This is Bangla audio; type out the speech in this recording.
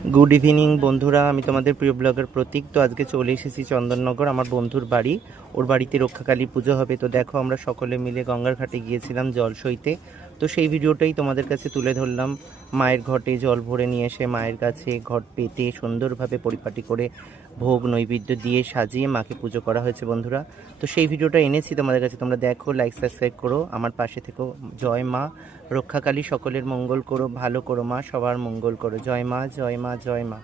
গুড ইভিনিং বন্ধুরা, আমি তোমাদের প্রিয় ব্লগার প্রতীক। তো আজকে চলে এসেছি চন্দননগর, আমার বন্ধুর বাড়ি। ওর বাড়িতে রক্ষাকালী পুজো হবে। তো দেখো, আমরা সকলে মিলে গঙ্গার ঘাটে গিয়েছিলাম জল সইতে। তো সেই ভিডিওটাই তোমাদের কাছে তুলে ধরলাম। মায়ের ঘটে জল ভরে নিয়ে এসে মায়ের কাছে ঘট পেতে সুন্দরভাবে পরিপাটি করে ভোগ নৈবেদ্য দিয়ে সাজিয়ে মাকে পুজো করা হয়েছে বন্ধুরা। তো সেই ভিডিওটা এনেছি তোমাদের কাছে, তোমরা দেখো, লাইক সাবস্ক্রাইব করো, আমার পাশে থেকো। জয় মা রক্ষাকালী, সকলের মঙ্গল করো, ভালো করো মা, সবার মঙ্গল করো। জয় মা, জয় মা, জয় মা।